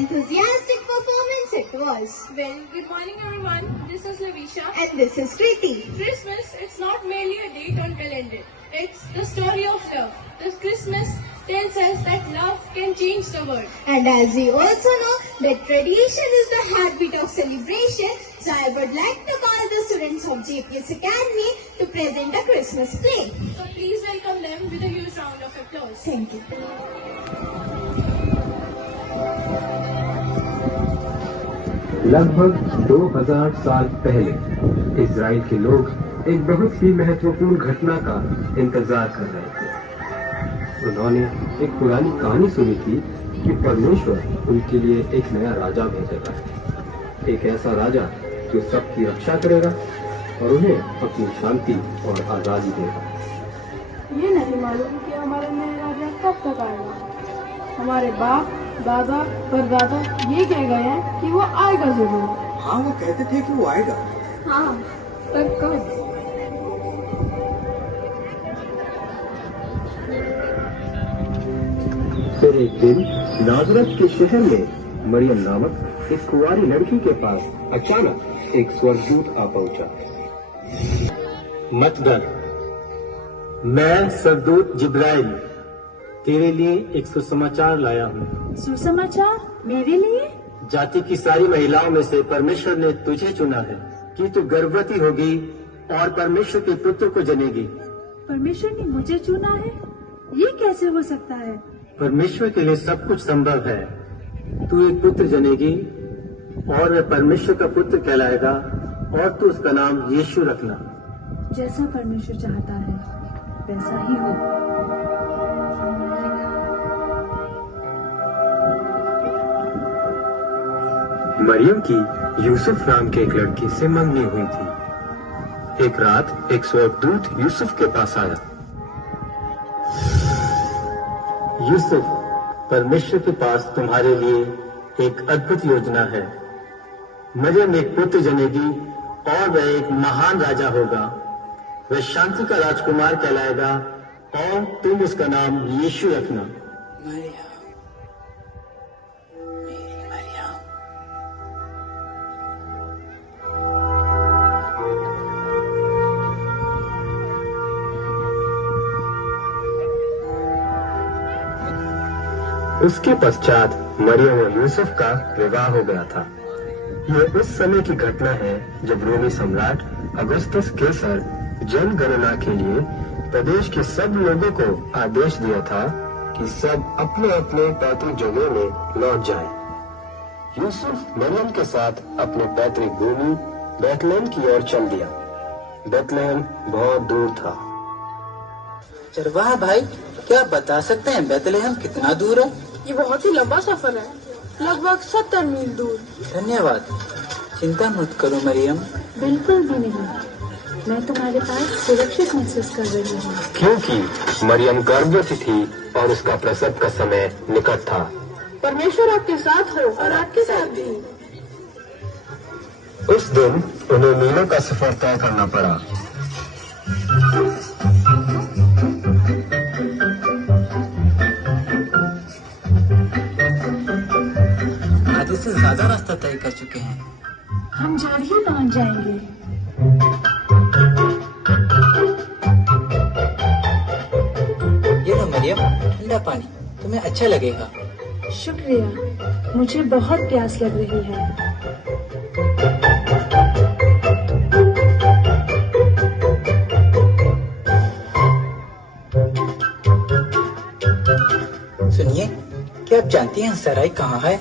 enthusiastic performance it was. Well, good morning everyone. This is Lavisha. And this is Kriti. Christmas, it's not merely a date on calendar. It's the story of love. This Christmas tells us that love can change the world. And as we also know that tradition is the heartbeat of celebration, so I would like to call the students of JPS Academy to present a Christmas play. So please welcome them with a huge round of applause. Thank you. लगभग 2000 साल पहले Israel के लोग एक बहुत ही महत्वपूर्ण घटना का इंतजार कर रहे थे। उन्होंने एक पुरानी कहानी सुनी थी कि परमेश्वर उनके लिए एक नया राजा भेजेगा, एक ऐसा राजा जो सबकी रक्षा करेगा और उन्हें अपनी शांति और आजादी देगा। ये नहीं मालूम कि हमारा नया राजा कब तक आएगा। हमारे बाप दादा परदादा ये कह गए हैं कि वो आएगा जरूर। हाँ, वो कहते थे कि वो आएगा। हाँ, पर कब? फिर एक दिन नाजरत के शहर में मरियम नामक एक कुंवारी लड़की के पास अचानक एक स्वर्गदूत आ पहुंचा। मत डर, मैं स्वर्गदूत जिब्राइल तेरे लिए एक सुसमाचार लाया हूँ। सुसमाचार मेरे लिए? जाति की सारी महिलाओं में से परमेश्वर ने तुझे चुना है कि तू गर्भवती होगी और परमेश्वर के पुत्र को जनेगी। परमेश्वर ने मुझे चुना है? ये कैसे हो सकता है? परमेश्वर के लिए सब कुछ संभव है। तू एक पुत्र जनेगी और वह परमेश्वर का पुत्र कहलाएगा और तू उसका नाम यीशु रखना। जैसा परमेश्वर चाहता है वैसा ही हो। मरियम की यूसुफ नाम के एक लड़की से मंगनी हुई थी। एक रात एक स्वर्गदूत यूसुफ के पास आया। यूसुफ, परमेश्वर के पास तुम्हारे लिए एक अद्भुत योजना है। मरियम एक पुत्र जनेगी और वह एक महान राजा होगा। वह शांति का राजकुमार कहलाएगा और तुम उसका नाम यीशु रखना। उसके पश्चात मरियम और यूसुफ का विवाह हो गया था। यह उस समय की घटना है जब रोमी सम्राट अगुस्तस केसर जनगणना के लिए प्रदेश के सब लोगों को आदेश दिया था कि सब अपने अपने पैतृक जगह में लौट जाएं। यूसुफ मरियम के साथ अपने पैतृक भूमि बैतलहम की ओर चल दिया। बैतलहम बहुत दूर था। चरवाहा भाई, क्या आप बता सकते हैं बैतलहम कितना दूर है? ये बहुत ही लंबा सफर है, लगभग 70 मील दूर। धन्यवाद। चिंता मत करो मरियम। बिल्कुल भी नहीं, मैं तुम्हारे पास सुरक्षित महसूस कर रही हूँ। क्योंकि मरियम गर्भवती थी और उसका प्रसव का समय निकट था। परमेश्वर आपके साथ हो और आपके साथ भी। उस दिन उन्हें मीलों का सफर तय करना पड़ा। आधे से ज्यादा रास्ता तय कर चुके हैं। हम जल्द ही पहुँच जाएंगे। ये लो मरियम, ठंडा पानी, तुम्हें अच्छा लगेगा। शुक्रिया, मुझे बहुत प्यास लग रही है। सुनिए, क्या आप जानती हैं सराय कहाँ है?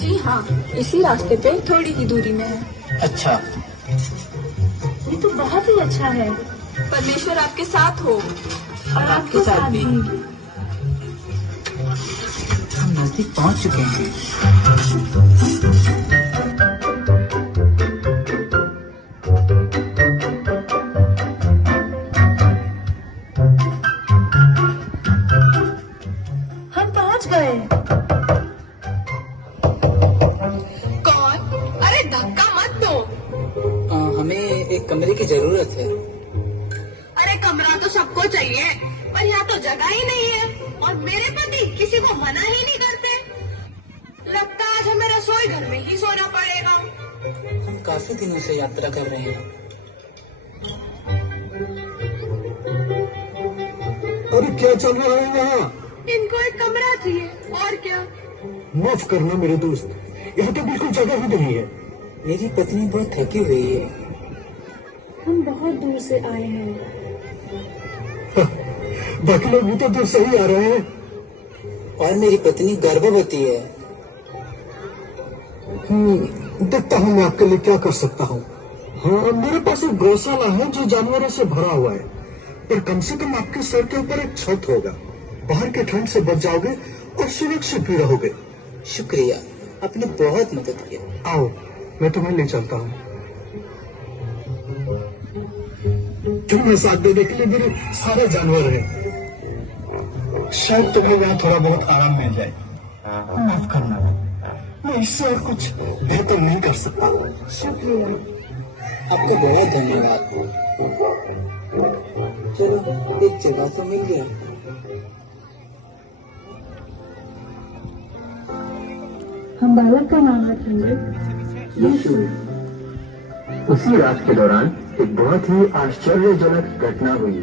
जी हाँ, इसी रास्ते पे थोड़ी ही दूरी में है। अच्छा, ये तो बहुत ही अच्छा है। परमेश्वर आपके साथ हो और आपके साथ भी। हम नजदीक पहुँच चुके हैं। हम पहुँच गए। कौन? अरे धक्का मत दो। हमें एक कमरे की जरूरत है। अरे कमरा तो सबको चाहिए, पर यहाँ तो जगह ही नहीं है और मेरे पति किसी को मना ही नहीं करते। लगता है आज हमें रसोई घर में ही सोना पड़ेगा। हम काफी दिनों से यात्रा कर रहे हैं। अरे क्या चल रहा है यहाँ? इनको एक कमरा चाहिए और क्या। माफ करना मेरे दोस्त, यहाँ तो बिल्कुल जगह ही नहीं है। मेरी पत्नी बहुत थकी हुई है। हम बहुत दूर से आए हैं। बाकी लोग भी तो दूर से ही आ रहे हैं। और मेरी पत्नी गर्भवती है। देखता हूँ मैं आपके लिए क्या कर सकता हूँ। हाँ, मेरे पास एक गौशाला है जो जानवरों से भरा हुआ है, पर कम से कम आपके सर के ऊपर एक छत होगा। बाहर के ठंड से बच जाओगे और सुरक्षित भी रहोगे। शुक्रिया, आपने बहुत मदद किया। आओ, मैं तुम्हें ले चलता हूँ। तुम्हें साथ देने के लिए मेरे सारे जानवर हैं। शायद तुम्हें यहाँ थोड़ा बहुत आराम मिल जाए। माफ करना, मैं इससे और कुछ बेहतर नहीं कर सकता। शुक्रिया। आपको बहुत धन्यवाद। चलो, एक जगह तो मिल गया। हम बालक का नाम रखेंगे यीशु। उसी रात के दौरान एक बहुत ही आश्चर्यजनक घटना हुई।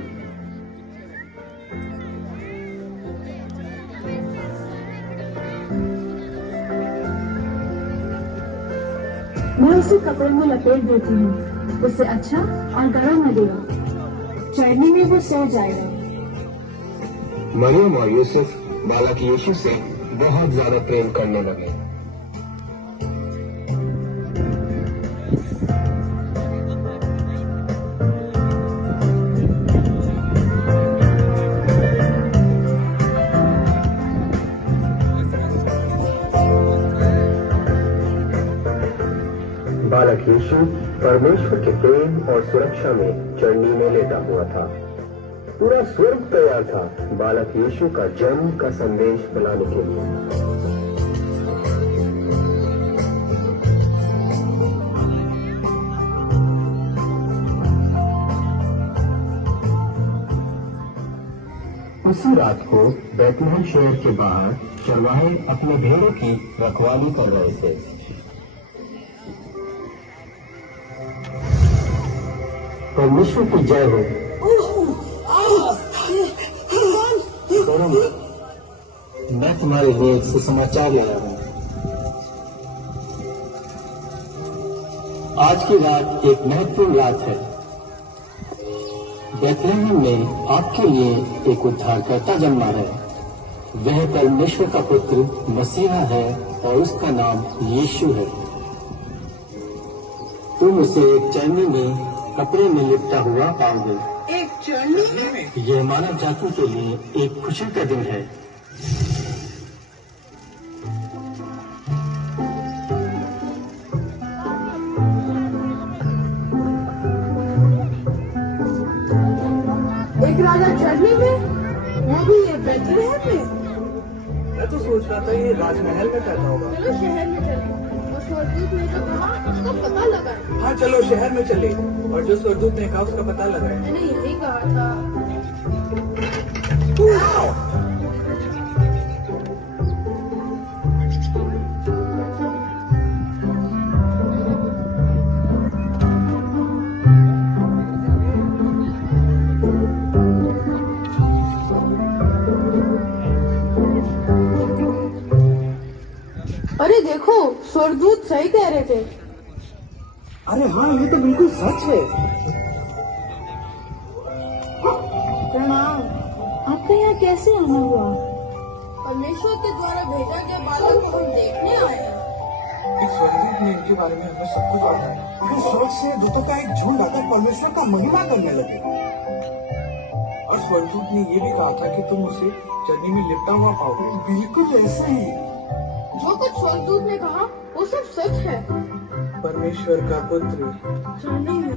मैं उसे कपड़े में लपेट देती हूँ, उससे अच्छा और गर्म लगेगा। चढ़ने में वो सो जाएगा। मरियम और यूसुफ बालक यीशु से बहुत ज्यादा प्रेम करने लगे। बालक यीशु परमेश्वर के प्रेम और सुरक्षा में चढ़नी में लेटा हुआ था। पूरा स्वर्ग तैयार था बालक यीशु का जन्म का संदेश फैलाने के लिए। उसी रात को बैतलहम शहर के बाहर चरवाहे अपने भेड़ों की रखवाली कर रहे थे। परमेश्वर की जय हो। मैं तुम्हारे लिए एक सुसमाचार लाया हूँ। आज की रात एक महत्वपूर्ण रात है। बैतलहम में आपके लिए एक उद्धारकर्ता जन्मा है। वह परमेश्वर का पुत्र मसीहा है और उसका नाम यीशु है। तुम उसे एक चरनी में कपड़े में लिपटा हुआ पाओगे। एक चढ़नी? यह मानव जाति के लिए एक खुशी का दिन है। एक राजा चढ़ने में, वो भी ये बैतलहम में। मैं तो सोच रहा था ये राजमहल में पैदा होगा। चलो शहर में चले और स्वर्गदूत ने जो कहा उसका पता लगाए। हाँ चलो शहर में चले और जो स्वर्गदूत ने कहा उसका पता लगाए। मैंने यही कहा था। अरे देखो, स्वर्गदूत सही कह रहे थे। अरे हाँ, ये तो बिल्कुल सच है। प्रणाम। आपका यहाँ कैसे आना हुआ? परमेश्वर के द्वारा भेजा गया बालक को हम देखने आए हैं। इस स्वर्गदूत ने इनके बारे में हमें सब कुछ बताया। फिर स्वर्ग से दूतों का एक झुंड आकर परमेश्वर का महिमा करने लगे। और स्वर्गदूत ने ये भी कहा था कि तुम उसे चरनी में लिपटा हुआ पाओगे। बिल्कुल ऐसे ही। जो कुछ स्वर्गदूत ने कहा वो सब सच है। परमेश्वर का पुत्र चढ़नी में।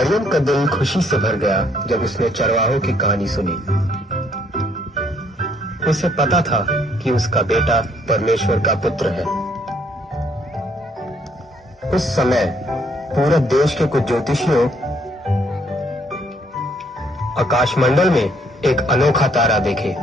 मरियम का दिल खुशी से भर गया जब उसने चरवाहों की कहानी सुनी। उसे पता था कि उसका बेटा परमेश्वर का पुत्र है। उस समय पूरे देश के कुछ ज्योतिषियों आकाशमंडल में एक अनोखा तारा देखे।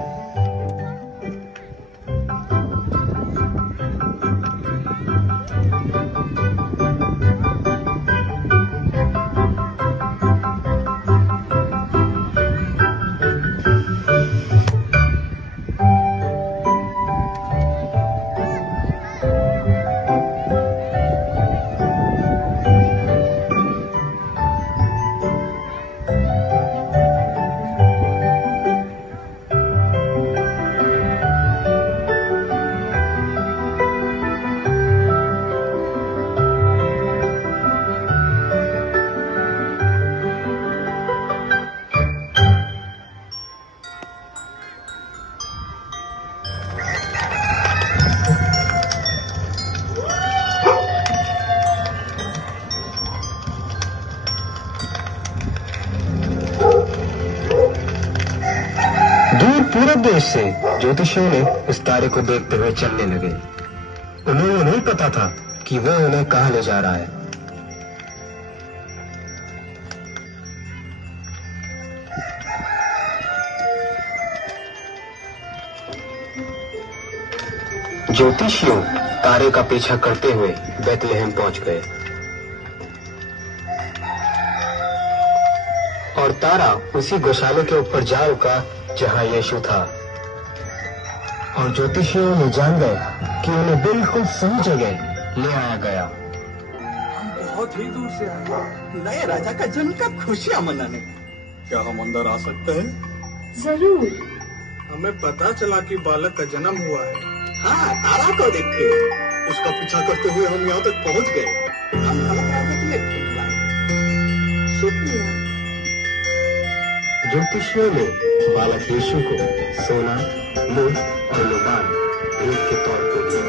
पूरे देश से ज्योतिषियों ने उस तारे को देखते हुए चलने लगे। उन्हें नहीं पता था कि वह उन्हें कहां ले जा रहा है। ज्योतिषियों तारे का पीछा करते हुए बेथलेहम पहुंच गए और तारा उसी गौशाले के ऊपर जा रुका जहां यीशु था। और ज्योतिषियों ने जान गए कि उन्हें बिल्कुल सही जगह ले आया गया। हम बहुत ही दूर से आए नए राजा का जन्म का खुशियां मनाने। क्या हम अंदर आ सकते हैं? जरूर। हमें पता चला कि बालक का जन्म हुआ है। हाँ, तारा को देख के उसका पीछा करते हुए हम यहाँ तक पहुँच गए। हम बालक राजा के लिए भेंट लाए। शुक्रिया। ज्योतिषियों ने बालक यीशु को सोना, लूट और लुबान भेंट के तौर पर दिया।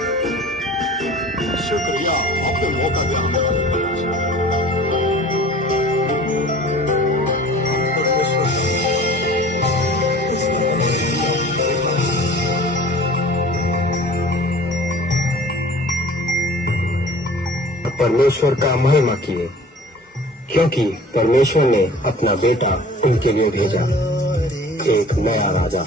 शुक्रिया, आपने मौका दिया हमें मदद करने का। परमेश्वर का महिमा किए, क्योंकि परमेश्वर ने अपना बेटा उनके लिए भेजा, एक नया राजा।